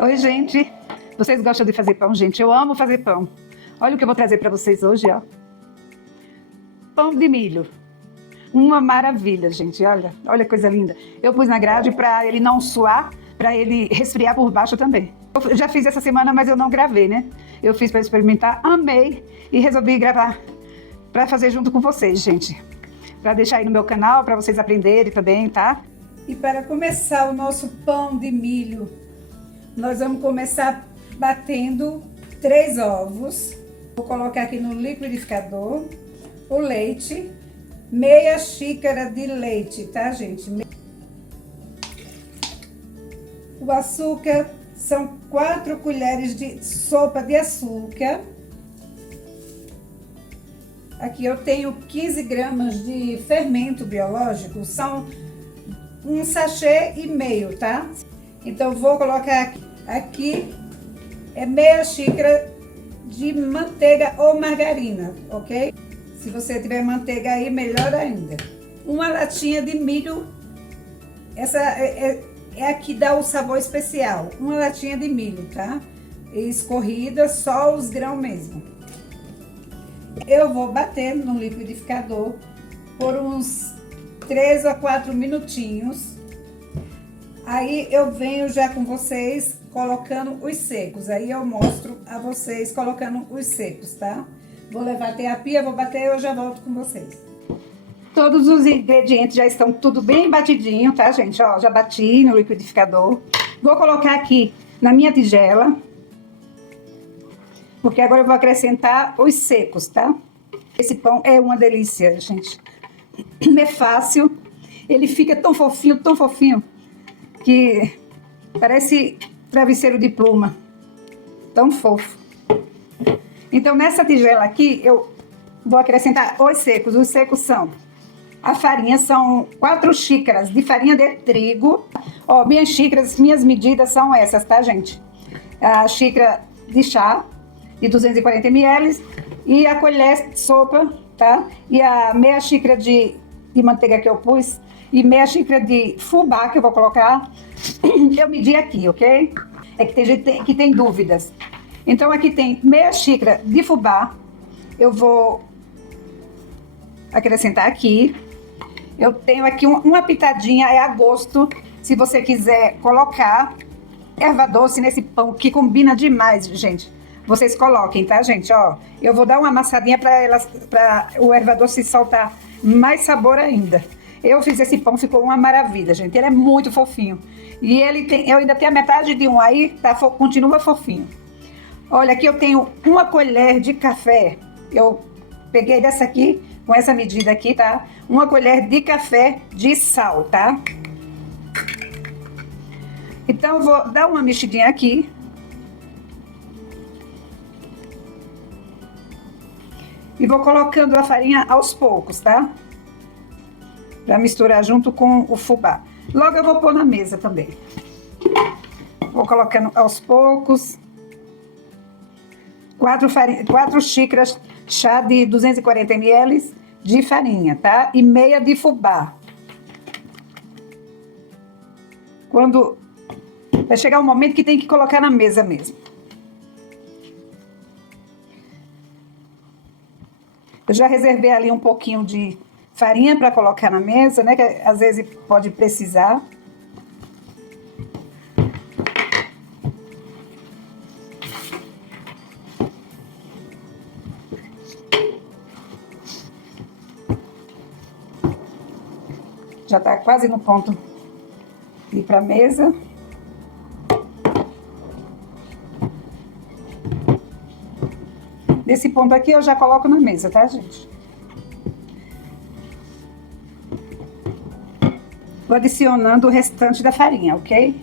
Oi, gente. Vocês gostam de fazer pão, gente? Eu amo fazer pão. Olha o que eu vou trazer para vocês hoje, ó. Pão de milho. Uma maravilha, gente. Olha, olha que coisa linda. Eu pus na grade para ele não suar, para ele resfriar por baixo também. Eu já fiz essa semana, mas eu não gravei, né? Eu fiz para experimentar, amei e resolvi gravar para fazer junto com vocês, gente. Para deixar aí no meu canal, para vocês aprenderem também, tá? E para começar o nosso pão de milho, nós vamos começar batendo 3 ovos. Vou colocar aqui no liquidificador o leite, meia xícara de leite, tá, gente? O açúcar são 4 colheres de sopa de açúcar. Aqui eu tenho 15 gramas de fermento biológico, são um sachê e meio, tá? Então vou colocar aqui é meia xícara de manteiga ou margarina, ok? Se você tiver manteiga aí, melhor ainda. Uma latinha de milho, essa é a que dá o sabor especial. Uma latinha de milho, tá? Escorrida, só os grãos mesmo. Eu vou bater no liquidificador por uns 3 a 4 minutinhos. Aí eu venho já com vocês colocando os secos. Aí eu mostro a vocês colocando os secos, tá? Vou levar até a pia, vou bater e eu já volto com vocês. Todos os ingredientes já estão tudo bem batidinho, tá, gente? Ó, já bati no liquidificador. Vou colocar aqui na minha tigela, porque agora eu vou acrescentar os secos, tá? Esse pão é uma delícia, gente. É fácil, ele fica tão fofinho, que parece travesseiro de pluma. Tão fofo. Então, nessa tigela aqui, eu vou acrescentar os secos. Os secos são a farinha, são 4 xícaras de farinha de trigo. Ó, minhas xícaras, minhas medidas são essas, tá, gente? A xícara de chá de 240 ml e a colher de sopa, tá? E a meia xícara de manteiga que eu pus e meia xícara de fubá que eu vou colocar. Eu medi aqui, ok? É que tem gente que tem dúvidas. Então, aqui tem meia xícara de fubá. Eu vou acrescentar aqui. Eu tenho aqui uma pitadinha, é a gosto. Se você quiser colocar erva doce nesse pão, que combina demais, gente. Vocês coloquem, tá, gente? Ó, eu vou dar uma amassadinha para o erva doce soltar mais sabor ainda. Eu fiz esse pão, ficou uma maravilha, gente. Ele é muito fofinho. E ele tem, eu ainda tenho a metade de um aí, tá, continua fofinho. Olha, aqui eu tenho uma colher de café. Eu peguei dessa aqui, com essa medida aqui, tá? Uma colher de café de sal, tá? Então, eu vou dar uma mexidinha aqui. E vou colocando a farinha aos poucos, tá? Pra misturar junto com o fubá. Logo eu vou pôr na mesa também. Vou colocando aos poucos. 4 xícaras chá de 240 ml de farinha, tá? E meia de fubá. Quando vai chegar um momento que tem que colocar na mesa mesmo. Eu já reservei ali um pouquinho de farinha para colocar na mesa, né? Que às vezes pode precisar. Já tá quase no ponto de ir para a mesa. Nesse ponto aqui eu já coloco na mesa, tá, gente? Vou adicionando o restante da farinha, ok?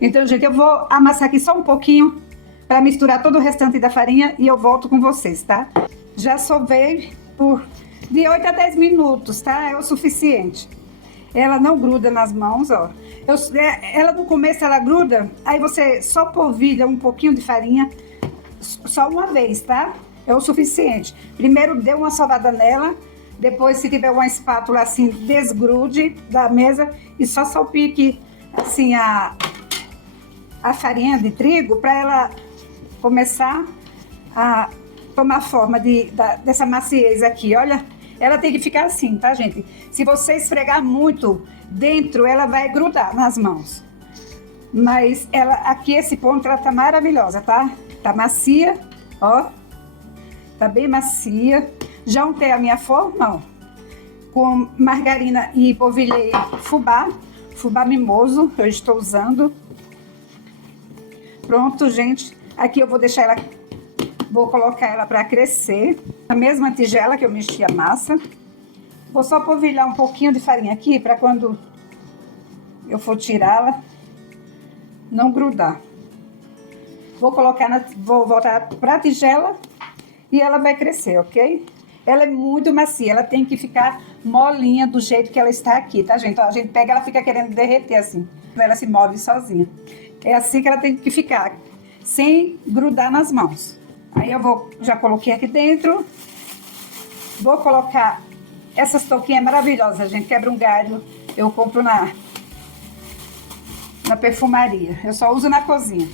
Então, gente, eu vou amassar aqui só um pouquinho para misturar todo o restante da farinha e eu volto com vocês, tá? Já sovei por de 8 a 10 minutos, tá? É o suficiente. Ela não gruda nas mãos, ó. Ela no começo ela gruda, aí você só polvilha um pouquinho de farinha, só uma vez, tá? É o suficiente. Primeiro dê uma sovada nela, depois se tiver uma espátula assim, desgrude da mesa e só salpique assim a farinha de trigo para ela começar a tomar forma dessa maciez aqui, olha. Ela tem que ficar assim, tá, gente? Se você esfregar muito dentro, ela vai grudar nas mãos. Mas ela, aqui esse ponto, ela tá maravilhosa, tá? Tá macia, ó. Tá bem macia. Já untei a minha forma, ó, com margarina e polvilhei fubá mimoso, eu estou usando. Pronto, gente. Aqui eu vou deixar ela, vou colocar ela para crescer. Na mesma tigela que eu mexi a massa. Vou só polvilhar um pouquinho de farinha aqui para quando eu for tirá-la não grudar. Vou voltar para a tigela e ela vai crescer, ok? Ela é muito macia, ela tem que ficar molinha do jeito que ela está aqui, tá, gente? Ó, a gente pega, ela fica querendo derreter assim. Ela se move sozinha. É assim que ela tem que ficar, sem grudar nas mãos. Aí já coloquei aqui dentro. Vou colocar essas touquinhas maravilhosas, gente. Quebra um galho, eu compro na perfumaria. Eu só uso na cozinha.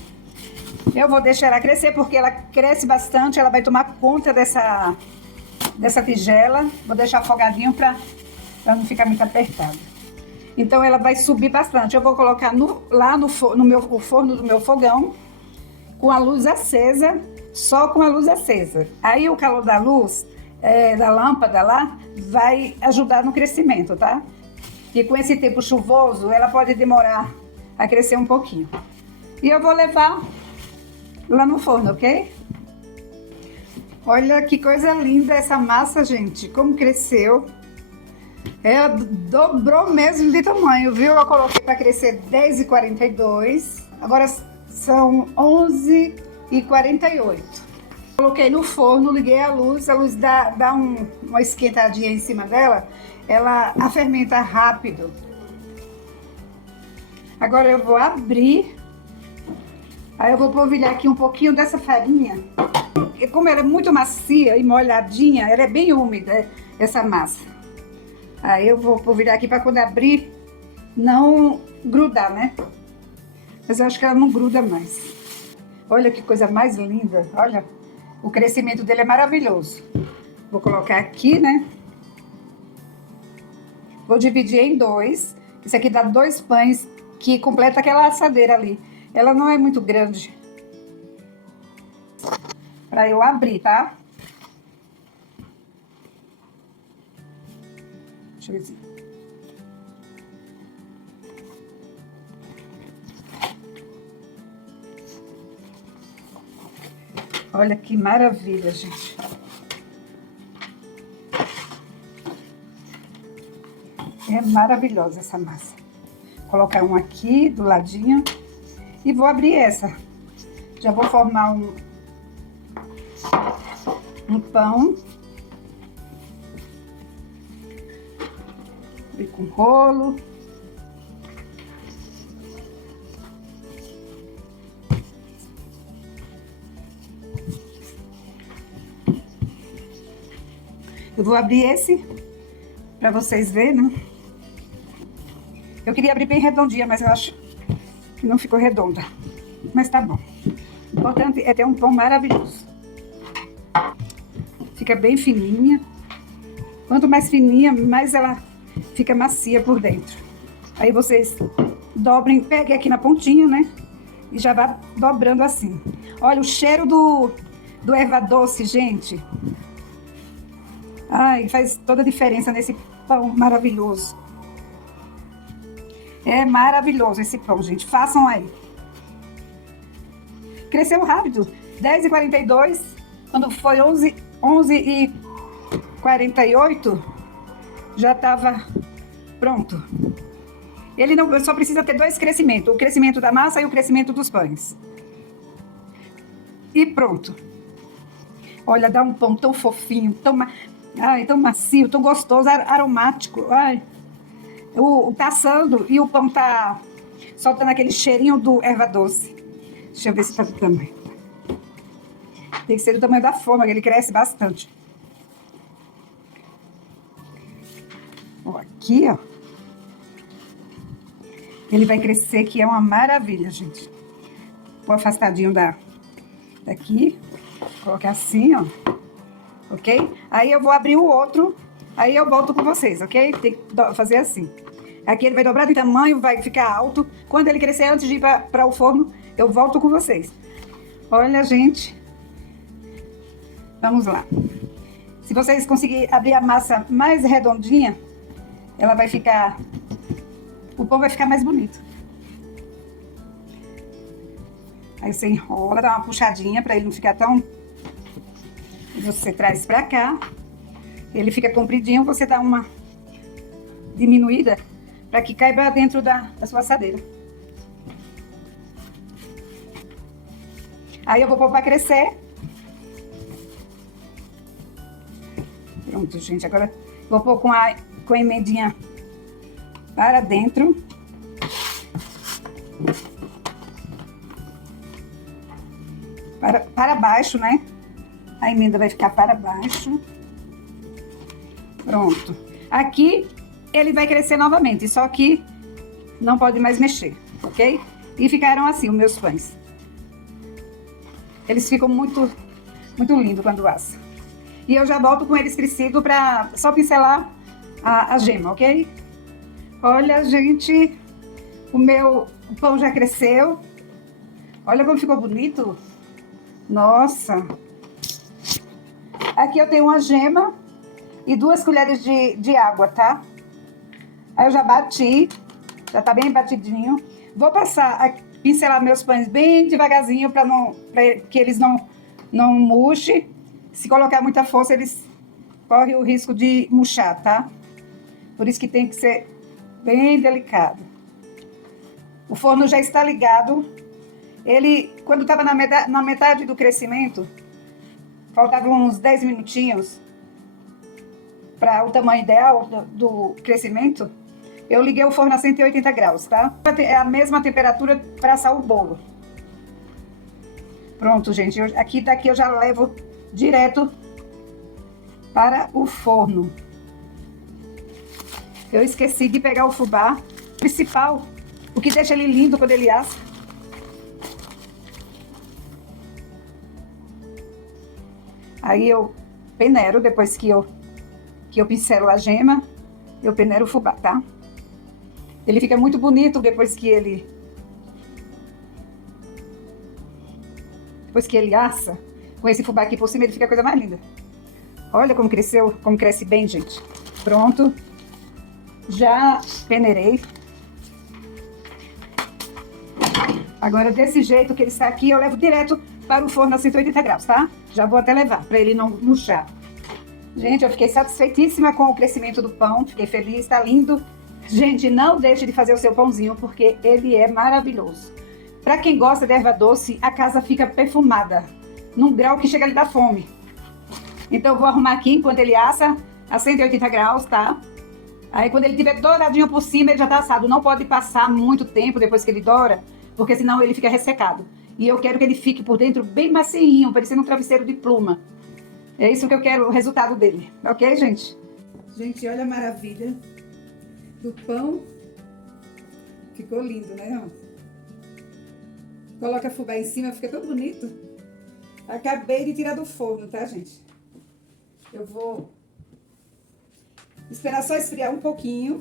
Eu vou deixar ela crescer porque ela cresce bastante, ela vai tomar conta dessa tigela. Vou deixar afogadinho para não ficar muito apertado. Então ela vai subir bastante. Eu vou colocar lá no forno do meu fogão com a luz acesa, só com a luz acesa. Aí o calor da luz, da lâmpada lá, vai ajudar no crescimento, tá? E com esse tempo chuvoso, ela pode demorar a crescer um pouquinho. E eu vou levar lá no forno, ok? Olha que coisa linda essa massa, gente. Como cresceu. Ela dobrou mesmo de tamanho, viu? Eu coloquei para crescer 10h42. Agora são 11h48. Coloquei no forno, liguei a luz dá uma esquentadinha em cima dela. Ela fermenta rápido. Agora eu vou abrir. Aí eu vou polvilhar aqui um pouquinho dessa farinha. E como ela é muito macia e molhadinha, ela é bem úmida, essa massa. Aí eu vou polvilhar aqui para quando abrir, não grudar, né? Mas eu acho que ela não gruda mais. Olha que coisa mais linda, olha. O crescimento dele é maravilhoso. Vou colocar aqui, né? Vou dividir em dois. Isso aqui dá 2 pães que completa aquela assadeira ali. Ela não é muito grande. Pra eu abrir, tá? Deixa eu ver se... Olha que maravilha, gente. É maravilhosa essa massa. Vou colocar um aqui do ladinho e vou abrir essa. Já vou formar um pão. E com rolo. Eu vou abrir esse para vocês verem, né? Eu queria abrir bem redondinha, mas eu acho que não ficou redonda. Mas tá bom. O importante é ter um pão maravilhoso. Fica bem fininha. Quanto mais fininha, mais ela fica macia por dentro. Aí vocês dobrem, peguem aqui na pontinha, né? E já vá dobrando assim. Olha o cheiro do erva doce, gente. Ai, faz toda a diferença nesse pão maravilhoso. É maravilhoso esse pão, gente. Façam aí. Cresceu rápido. 10h42. Quando foi 11h48, já estava pronto. Ele não só precisa ter 2 crescimentos. O crescimento da massa e o crescimento dos pães. E pronto. Olha, dá um pão tão fofinho, tão macio, tão gostoso, aromático. Ai. Tá assando e o pão tá soltando aquele cheirinho do erva doce. Deixa eu ver se tá do tamanho. Tem que ser do tamanho da forma, que ele cresce bastante. Ó, aqui, ó. Ele vai crescer, que é uma maravilha, gente. o afastadinho daqui. Colocar assim, ó. Ok? Aí eu vou abrir o outro, aí eu volto com vocês, ok? Tem que fazer assim. Aqui ele vai dobrar de tamanho, vai ficar alto. Quando ele crescer, antes de ir para o forno, eu volto com vocês. Olha, gente. Vamos lá. Se vocês conseguirem abrir a massa mais redondinha, ela vai ficar... O pão vai ficar mais bonito. Aí você enrola, dá uma puxadinha para ele não ficar tão... Você traz para cá. Ele fica compridinho, você dá uma diminuída para que caiba dentro da sua assadeira. Aí eu vou pôr para crescer. Pronto, gente. Agora vou pôr com a emendinha para dentro. Para baixo, né? A emenda vai ficar para baixo. Pronto. Aqui ele vai crescer novamente, só que não pode mais mexer, ok? E ficaram assim os meus pães. Eles ficam muito lindos quando assa. E eu já volto com eles crescidos para só pincelar a gema, ok? Olha, gente, o pão já cresceu. Olha como ficou bonito. Nossa! Aqui eu tenho uma gema e 2 colheres de água, tá? Aí eu já bati, já tá bem batidinho. Vou passar, pincelar meus pães bem devagarzinho para que eles não murchem. Se colocar muita força, eles correm o risco de murchar, tá? Por isso que tem que ser bem delicado. O forno já está ligado. Ele, quando estava na metade do crescimento, faltavam uns 10 minutinhos para o tamanho ideal do crescimento, eu liguei o forno a 180 graus, tá? É a mesma temperatura para assar o bolo. Pronto, gente. Daqui eu já levo direto para o forno. Eu esqueci de pegar o fubá principal, o que deixa ele lindo quando ele assa. Aí eu peneiro, depois que eu pincelo a gema, eu peneiro o fubá, tá? Ele fica muito bonito depois que ele assa. Com esse fubá aqui por cima, ele fica a coisa mais linda. Olha como cresceu, como cresce bem, gente. Pronto. Já peneirei. Agora, desse jeito que ele está aqui, eu levo direto para o forno a 180 graus, tá? Já vou até levar, para ele não murchar. Gente, eu fiquei satisfeitíssima com o crescimento do pão. Fiquei feliz, tá lindo. Gente, não deixe de fazer o seu pãozinho, porque ele é maravilhoso. Para quem gosta de erva doce, a casa fica perfumada, num grau que chega a lhe dar fome. Então, eu vou arrumar aqui enquanto ele assa a 180 graus, tá? Aí, quando ele tiver douradinho por cima, ele já tá assado. Não pode passar muito tempo depois que ele doura, porque senão ele fica ressecado. E eu quero que ele fique por dentro bem macinho, parecendo um travesseiro de pluma. É isso que eu quero, o resultado dele. Ok, gente? Gente, olha a maravilha do pão. Ficou lindo, né? Coloca fubá em cima, fica tão bonito. Acabei de tirar do forno, tá, gente? Eu vou esperar só esfriar um pouquinho.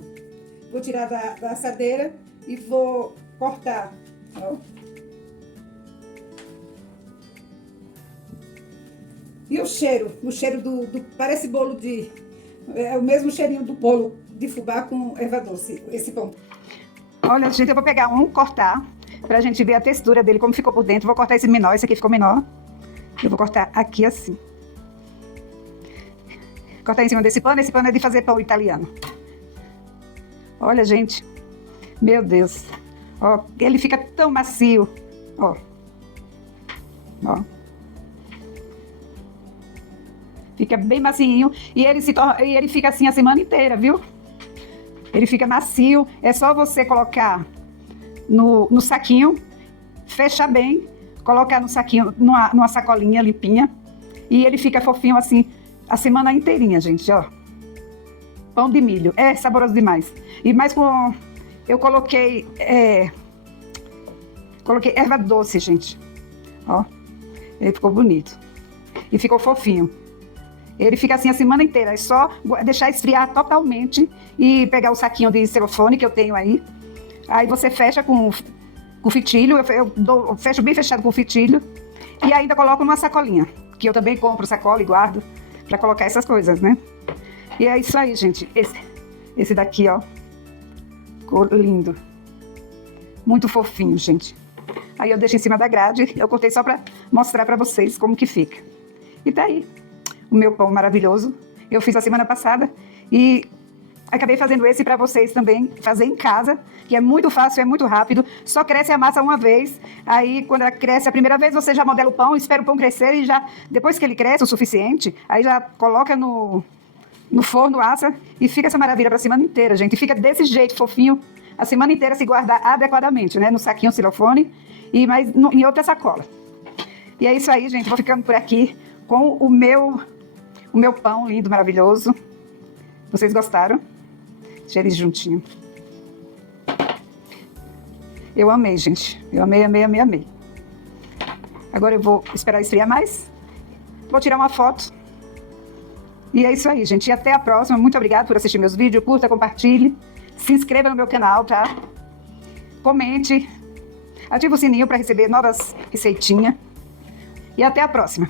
Vou tirar da assadeira e vou cortar, ó. E o cheiro do parece bolo de... É o mesmo cheirinho do bolo de fubá com erva doce, esse pão. Olha, gente, eu vou pegar cortar, pra gente ver a textura dele, como ficou por dentro. Vou cortar esse menor, esse aqui ficou menor. Eu vou cortar aqui assim. Cortar em cima desse pano. Esse pano é de fazer pão italiano. Olha, gente. Meu Deus. Ó, ele fica tão macio. Ó. Ó. Fica bem macinho e ele fica assim a semana inteira, viu? Ele fica macio. É só você colocar no saquinho, fechar bem, colocar no saquinho, numa sacolinha limpinha, e ele fica fofinho assim a semana inteirinha, gente, ó. Pão de milho. É saboroso demais. E mais com... Eu coloquei Coloquei erva doce, gente. Ó, ele ficou bonito. E ficou fofinho. Ele fica assim a semana inteira. É só deixar esfriar totalmente e pegar o saquinho de celofane que eu tenho aí. Aí você fecha com fitilho. Eu fecho bem fechado com fitilho. E ainda coloco numa sacolinha. Que eu também compro sacola e guardo pra colocar essas coisas, né? E é isso aí, gente. Esse daqui, ó. Ficou lindo. Muito fofinho, gente. Aí eu deixo em cima da grade. Eu cortei só pra mostrar pra vocês como que fica. E tá aí. O meu pão maravilhoso. Eu fiz a semana passada. E acabei fazendo esse pra vocês também. Fazer em casa. Que é muito fácil, é muito rápido. Só cresce a massa uma vez. Aí quando ela cresce a primeira vez, você já modela o pão. Espera o pão crescer e já... Depois que ele cresce o suficiente, aí já coloca no forno, assa. E fica essa maravilha pra semana inteira, gente. E fica desse jeito, fofinho. A semana inteira se guardar adequadamente, né? No saquinho celofane e mais em outra sacola. E é isso aí, gente. Vou ficando por aqui com o meu pão lindo, maravilhoso. Vocês gostaram? Deixa eles juntinho. Eu amei, gente. Eu amei, amei, amei, amei. Agora eu vou esperar esfriar mais. Vou tirar uma foto. E é isso aí, gente. E até a próxima. Muito obrigada por assistir meus vídeos. Curta, compartilhe. Se inscreva no meu canal, tá? Comente. Ative o sininho para receber novas receitinhas. E até a próxima.